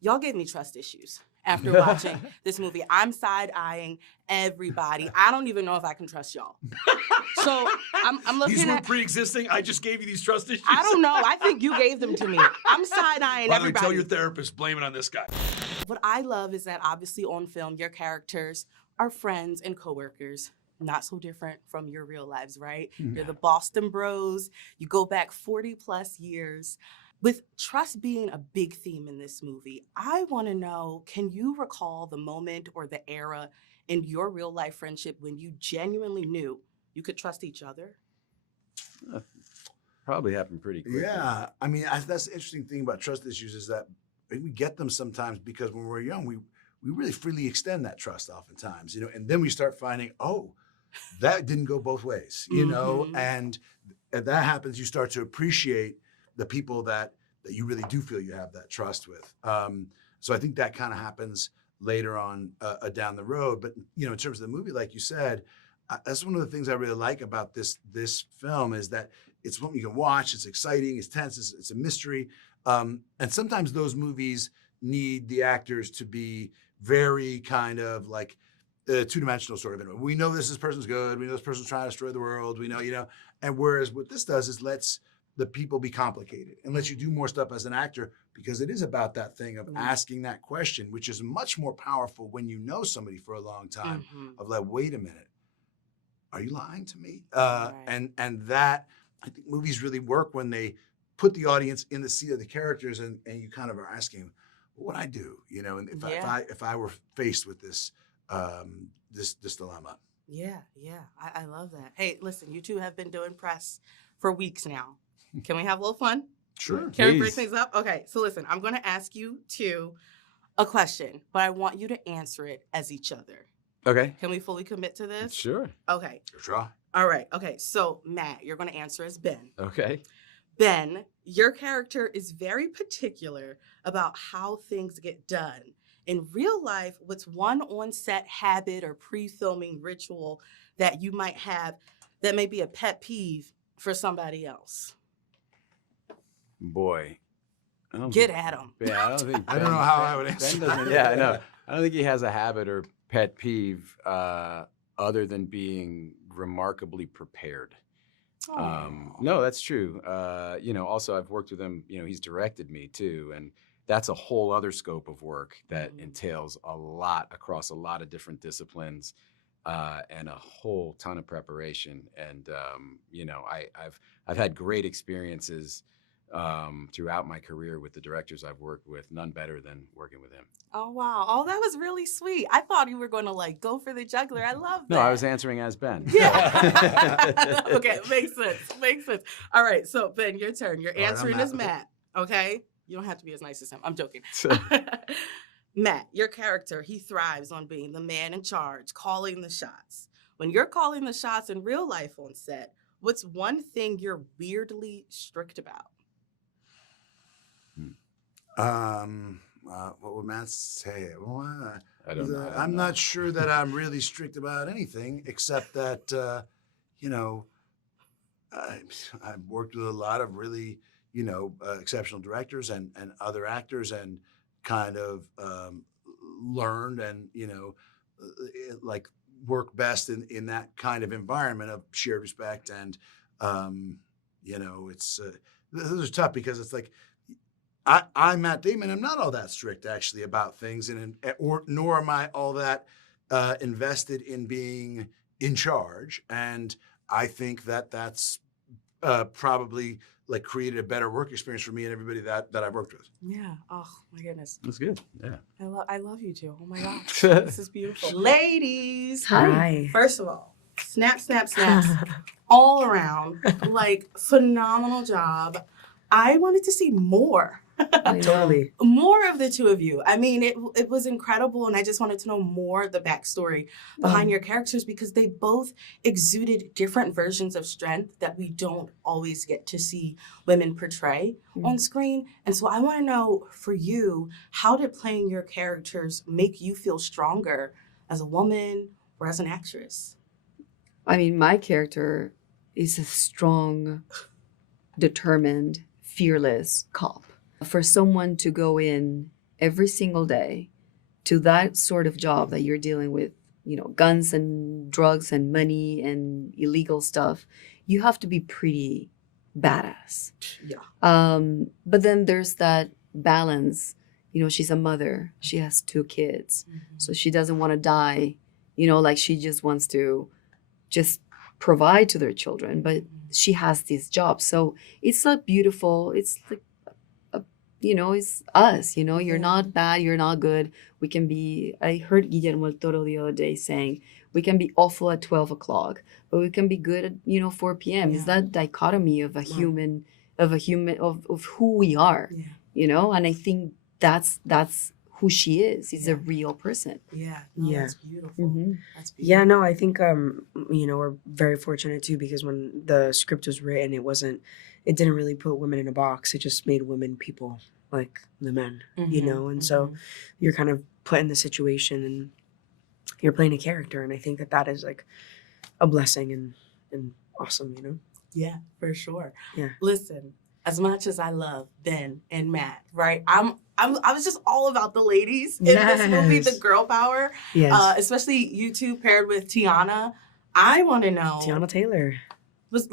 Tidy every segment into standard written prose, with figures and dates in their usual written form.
y'all gave me trust issues after watching this movie. I'm side-eyeing everybody. I don't even know if I can trust y'all. So I'm looking These were at... pre-existing? I just gave you these trust issues? I don't know. I think you gave them to me. I'm side-eyeing By the way, everybody. tell your therapist, blame it on this guy. What I love is that obviously on film, your characters are friends and coworkers. Not so different from your real lives, right? You're the Boston Bros. You go back 40 plus years. With trust being a big theme in this movie, I want to know, can you recall the moment or the era in your real life friendship when you genuinely knew you could trust each other? Probably happened pretty quickly. Yeah, I mean, that's the interesting thing about trust issues is that we get them sometimes because when we're young, we really freely extend that trust oftentimes, and then we start finding, oh, that didn't go both ways, and that happens, you start to appreciate the people that you really do feel you have that trust with. So I think that kind of happens later on down the road. But, in terms of the movie, like you said, that's one of the things I really like about this film is that it's one you can watch. It's exciting. It's tense. It's a mystery. And sometimes those movies need the actors to be very kind of like two-dimensional sort of. We know this person's good. We know this person's trying to destroy the world. We know, and whereas what this does is lets the people be complicated and lets you do more stuff as an actor because it is about that thing of asking that question, which is much more powerful when you know somebody for a long time of like, wait a minute, are you lying to me? And that, I think movies really work when they put the audience in the seat of the characters and you kind of are asking, what would I do? And if I were faced with this, this dilemma. Yeah. I love that. Hey, listen, you two have been doing press for weeks now. Can we have a little fun? Sure. Can we break things up? Okay, so listen, I'm going to ask you two a question, but I want you to answer it as each other. Okay. Can we fully commit to this? Sure. Okay. Sure. All right. Okay, so Matt, you're going to answer as Ben. Okay. Ben, your character is very particular about how things get done. In real life, what's one on-set habit or pre-filming ritual that you might have that may be a pet peeve for somebody else? Boy. Get at him. Yeah, I don't think. I don't know how I would answer. Yeah, I know. I don't think he has a habit or pet peeve other than being remarkably prepared. No, that's true. Also I've worked with him, he's directed me too. And that's a whole other scope of work that entails a lot across a lot of different disciplines and a whole ton of preparation. And, I've had great experiences throughout my career with the directors I've worked with, none better than working with him. Oh, wow. Oh, that was really sweet. I thought you were going to go for the juggler. I love that. No, I was answering as Ben. Yeah. Okay, makes sense. All right, so Ben, your turn. You're answering as Matt, okay? You don't have to be as nice as him. I'm joking. Matt, your character, he thrives on being the man in charge, calling the shots. When you're calling the shots in real life on set, what's one thing you're weirdly strict about? What would Matt say? Well, I don't know. I'm not sure that I'm really strict about anything, except that, I've worked with a lot of really, exceptional directors and other actors and kind of learned and, work best in that kind of environment of shared respect. And, it's, those are tough because it's like, I'm Matt Damon. I'm not all that strict actually about things, nor am I all that invested in being in charge. And I think that's probably created a better work experience for me and everybody that I've worked with. Yeah. Oh my goodness. That's good. Yeah. I love you too. Oh my gosh. This is beautiful. Ladies. Hi. First of all, snaps all around. Phenomenal job. I wanted to see more. Totally. More of the two of you. I mean, it was incredible, and I just wanted to know more the backstory behind your characters because they both exuded different versions of strength that we don't always get to see women portray on screen. And so I want to know, for you, how did playing your characters make you feel stronger as a woman or as an actress? I mean, my character is a strong, determined, fearless cop. For someone to go in every single day to that sort of job that you're dealing with, guns and drugs and money and illegal stuff, you have to be pretty badass. Yeah. But then there's that balance. She's a mother. She has 2 kids. So she doesn't want to die, like she just wants to just provide to their children, but she has these jobs. So it's like beautiful. It's like, it's us, you're not bad, you're not good. We can be, I heard Guillermo del Toro the other day saying, we can be awful at 12 o'clock, but we can be good at, 4 p.m. Yeah. It's that dichotomy of of who we are, and I think that's who she is. She's a real person. Yeah. No, Yeah. That's beautiful. Mm-hmm. That's beautiful. Yeah, no, I think we're very fortunate too, because when the script was written, it didn't really put women in a box. It just made women people like the men, and so you're kind of put in the situation and you're playing a character, and I think that is like a blessing and awesome. Yeah, for sure. Yeah. Listen, as much as I love Ben and Matt, right? I was just all about the ladies in this movie, the Yes. girl power. Yes. Especially you two paired with Tiana. I want to know. Tiana Taylor. Is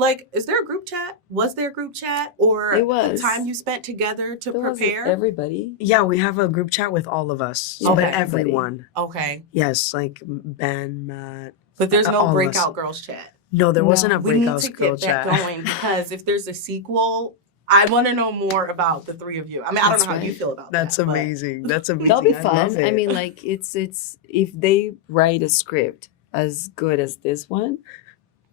there a group chat? Was there a group chat? Or It was. time you spent together to There was prepare? everybody. Yeah, we have a group chat with all of us. Yeah, But everybody. everyone. Okay. Yes, like Ben, Matt. But there's All no of us. breakout girls chat. No, there wasn't a We need breakout to girl get that chat. going because if there's a sequel, I want to know more about the 3 of you. I mean, I don't That's know how you right. feel about That's that. but- amazing. That's amazing. That'll be I fun. love I it. mean, like it's if they write a script as good as this one,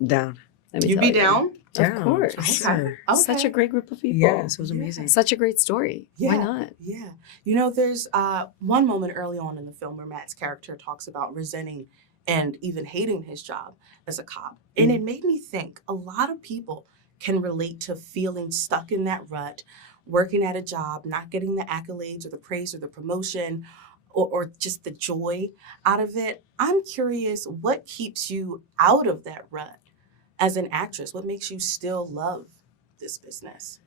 down. let me You'd tell be you. down? Of course. For sure. Such a great group of people. Yes, it was amazing. Such a great story. Yeah. Why not? Yeah. There's one moment early on in the film where Matt's character talks about resenting and even hating his job as a cop. And it made me think a lot of people can relate to feeling stuck in that rut, working at a job, not getting the accolades or the praise or the promotion or just the joy out of it. I'm curious, what keeps you out of that rut as an actress? What makes you still love this business?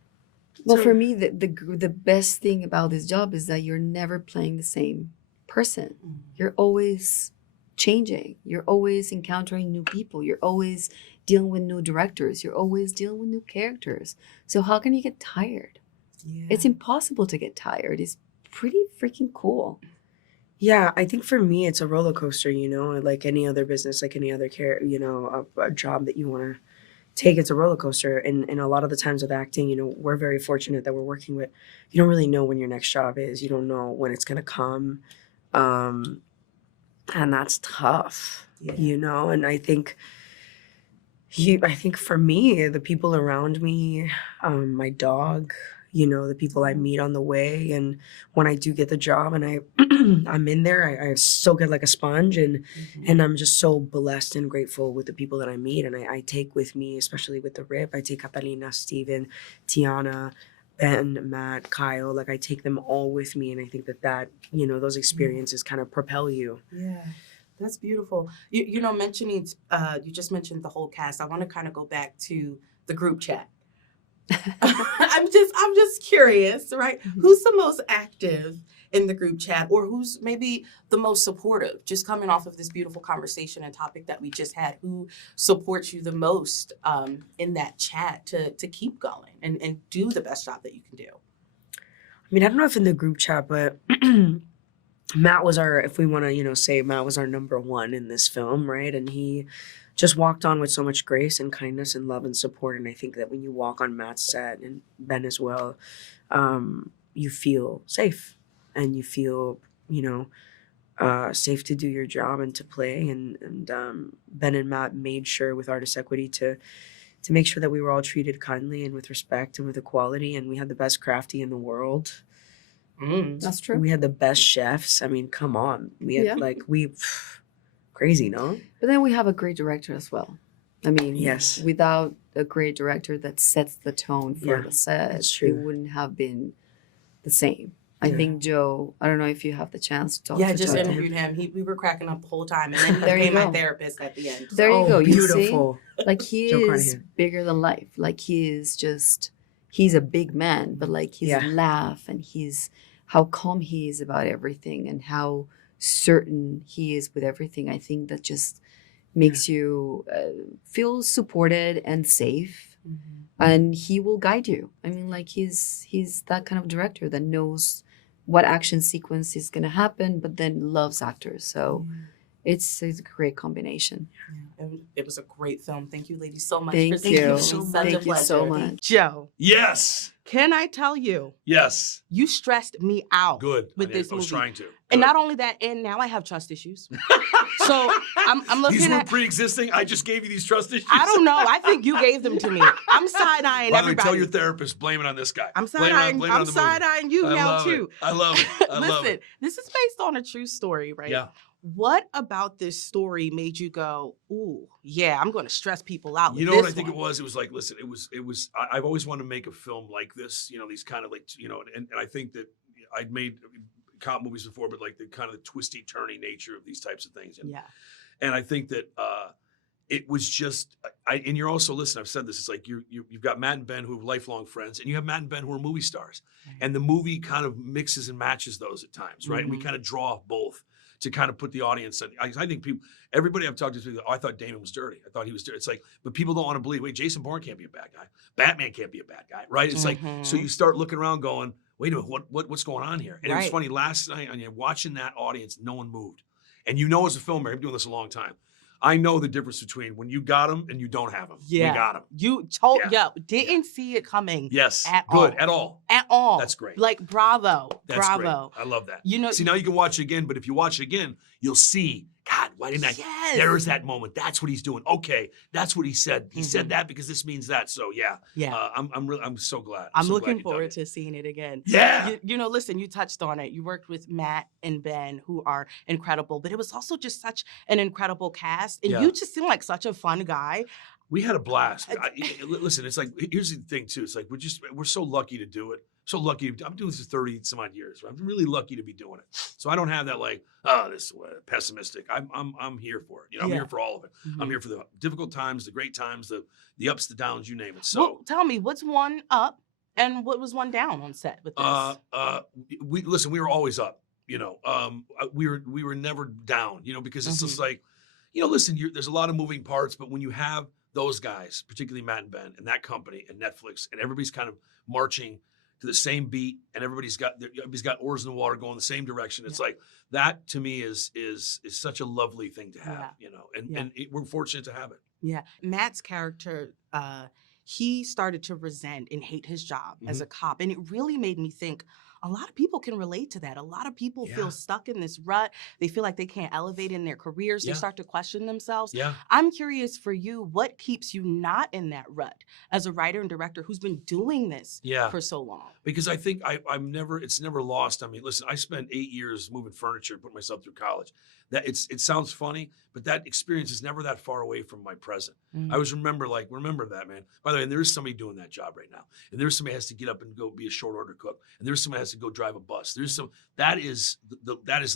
Well, for me, the best thing about this job is that you're never playing the same person. You're always changing. You're always encountering new people. You're always dealing with new directors. You're always dealing with new characters. So how can you get tired? Yeah. It's impossible to get tired. It's pretty freaking cool. Yeah, I think for me, it's a roller coaster, like any other business, like any other a job that you want to take. It's a roller coaster. And a lot of the times with acting, we're very fortunate that we're working with, you don't really know when your next job is. You don't know when it's going to come. And that's tough, and I think for me, the people around me, my dog, the people I meet on the way, and when I do get the job and I'm in there, I soak it like a sponge, and I'm just so blessed and grateful with the people that I meet, and I take with me, especially with the RIP, I take Catalina, Steven, Tiana, Ben, Matt, Kyle, like I take them all with me, and I think that those experiences kind of propel you. Yeah, that's beautiful. You mentioning, you just mentioned the whole cast. I want to kind of go back to the group chat. I'm just curious, right? Who's the most active in the group chat, or who's maybe the most supportive? Just coming off of this beautiful conversation and topic that we just had, who supports you the most in that chat to keep going and do the best job that you can do? I mean, I don't know if in the group chat, but Matt was if we want to, say Matt was our number one in this film, right? And he just walked on with so much grace and kindness and love and support. And I think that when you walk on Matt's set, and Ben as well, you feel safe and you feel, safe to do your job and to play. And Ben and Matt made sure with Artist Equity to make sure that we were all treated kindly and with respect and with equality. And we had the best crafty in the world. That's true. We had the best chefs. I mean, come on. We had crazy, no? But then we have a great director as well. I mean, Yes. without a great director that sets the tone for Yeah, the set, that's it true. wouldn't have been the same. I Yeah. think Joe, I don't know if you have the chance to talk Yeah, I to just Joe. interviewed him. We were cracking up the whole time, and then he There you became my go. therapist at the end. There you go. You Beautiful. see? Like he Joe is Carnahan. bigger than life. Like he's a big man, but like his Yeah. laugh and his how calm he is about everything and how certain he is with everything. I think that just makes you feel supported and safe, and he will guide you. I mean, like he's that kind of director that knows what action sequence is going to happen, but then loves actors. So it's a great combination. It was a great film. Thank you, ladies, so much. Thank for seeing you. it. It was such a Thank you so pleasure. much. Joe, Yes. can I tell you, Yes. you stressed me out. Good. With I this was movie. trying to. And Good. not only that, and now I have trust issues. So I'm looking These were at. pre-existing. I just gave you these trust issues. I don't know. I think you gave them to me. I'm side eyeing By the way, everybody. tell your therapist, blame it on this guy. I'm Blame side it on- eyeing. blame it on I'm the movie. side eyeing you I now love too. It. I love it. I love Listen, it. this is based on a true story, right? Yeah. What about this story made you go, ooh, yeah, I'm going to stress people out? You with know what I this think one? it was? It was like, listen, I've always wanted to make a film like this, these kind of like, and I think that I'd made cop movies before, but like the kind of the twisty, turny nature of these types of things. And I think that it was just, and you're also, listen, I've said this, it's like you've got Matt and Ben who are lifelong friends, and you have Matt and Ben who are movie stars. And the movie kind of mixes and matches those at times, right? And we kind of draw off both to kind of put the audience in. I think everybody I've talked to, I thought Damon was dirty. I thought he was dirty. It's like, but people don't want to believe, wait, Jason Bourne can't be a bad guy. Batman can't be a bad guy, right? It's like, so you start looking around going, wait a minute, what's going on here? And it was funny, last night, watching that audience, no one moved. And as a filmmaker, I'm doing this a long time, I know the difference between when you got them and you don't have them. Yeah. We got them. You told, didn't see it coming. Yes. At Good. all. At all. At all. That's great. Like, bravo. That's bravo. great. I love that. See, now you can watch it again, but if you watch it again, you'll see, God, why didn't I? Yes. There's that moment. That's what he's doing. Okay, that's what he said. He said that because this means that. So yeah. I'm so glad. I'm so looking glad forward to seeing it again. Yeah. Listen, you touched on it. You worked with Matt and Ben, who are incredible, but it was also just such an incredible cast. And you just seem like such a fun guy. We had a blast. Listen, it's like, here's the thing too. It's like, we're so lucky to do it. So lucky. I'm doing this for 30 some odd years. Right? I'm really lucky to be doing it. So I don't have that like, this is pessimistic. I'm here for it. I'm here for all of it. I'm here for the difficult times, the great times, the ups, the downs, you name it. So well, tell me, what's one up and what was one down on set with this? we were always up. We were never down. Because it's just like, listen, there's a lot of moving parts, but when you have those guys, particularly Matt and Ben, and that company, and Netflix, and everybody's kind of marching to the same beat, and everybody's got oars in the water going the same direction. It's like that to me is such a lovely thing to have, and we're fortunate to have it. Yeah, Matt's character, he started to resent and hate his job as a cop, and it really made me think. A lot of people can relate to that. A lot of people feel stuck in this rut. They feel like they can't elevate in their careers. They start to question themselves. Yeah. I'm curious for you, what keeps you not in that rut as a writer and director who's been doing this for so long? Because I think it's never lost. I mean, listen, I spent 8 years moving furniture, putting myself through college. It sounds funny, but that experience is never that far away from my present. I always remember that, man. By the way, and there is somebody doing that job right now. And there's somebody has to get up and go be a short order cook. And there's somebody has to go drive a bus. That is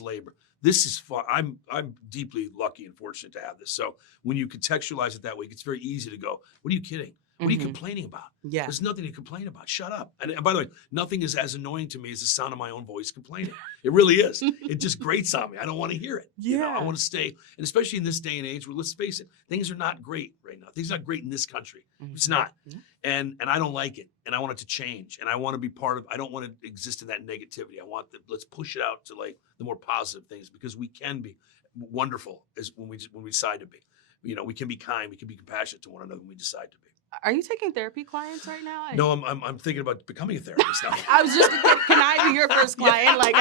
labor. This is fun. I'm deeply lucky and fortunate to have this. So when you contextualize it that way, it's very easy to go, what are you kidding? What are you complaining about? Yeah. There's nothing to complain about. Shut up. And by the way, nothing is as annoying to me as the sound of my own voice complaining. It really is. It just grates on me. I don't want to hear it. I want to stay. And especially in this day and age where, let's face it, things are not great right now. Things are not great in this country. It's not. And I don't like it. And I want it to change. And I want to be part of, I don't want to exist in that negativity. Let's push it out to like the more positive things, because we can be wonderful as when we decide to be. We can be kind, we can be compassionate to one another when we decide to be. Are you taking therapy clients right now? No, I'm thinking about becoming a therapist now. I was just, can I be your first client? Like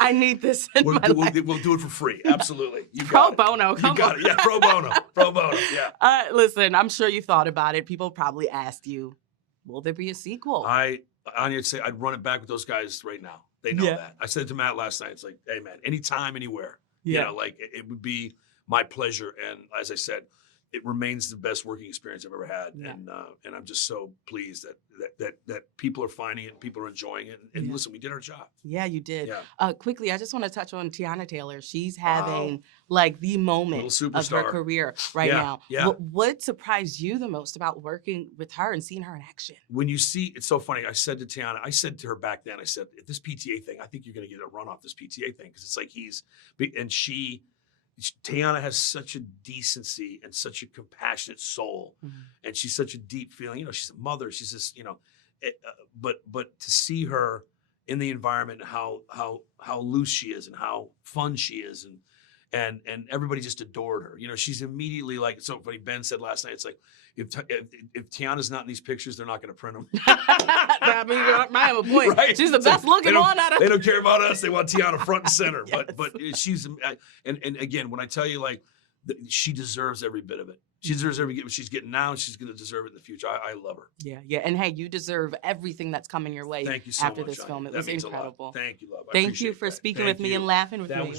I need this in my life. We'll do it for free. Absolutely. You Pro got bono. it. You got it. Yeah, pro bono. Pro bono. Yeah. Listen, I'm sure you thought about it. People probably asked you, will there be a sequel? I'd say I'd run it back with those guys right now. They know that. I said to Matt last night, it's like, hey man, anytime, anywhere. Like it would be my pleasure. And as I said, it remains the best working experience I've ever had, Yeah. and I'm just so pleased that people are finding it, and people are enjoying it, and Yeah. listen, we did our job. Yeah, you did. Yeah. Quickly, I just want to touch on Tiana Taylor. She's having like the moment Little of her superstar. career right Yeah, now. yeah. What surprised you the most about working with her and seeing her in action? When you see, it's so funny. I said to Tiana, I said to her back then, I said, this PTA thing, I think you're going to get a run off this PTA thing because it's like Tiana has such a decency and such a compassionate soul, and she's such a deep feeling. You know, she's a mother. She's just, you know, but to see her in the environment, how loose she is and how fun she is, and everybody just adored her. You know, she's immediately like, it's so funny. Ben said last night, it's like if Tiana's not in these pictures, they're not going to print them. I have a point. Right? She's the It's like, best looking one out of. They don't care about us. They want Tiana front and center. Yes. But she's and again, when I tell you like she deserves every bit of it. She deserves every what she's getting now, and she's going to deserve it in the future. I love her. Yeah. And hey, you deserve everything that's coming your way Thank you so after much, this film. Anya. It That was means a lot. incredible. Thank you, love. I Thank appreciate you for that. speaking Thank with me you. and laughing with That me. was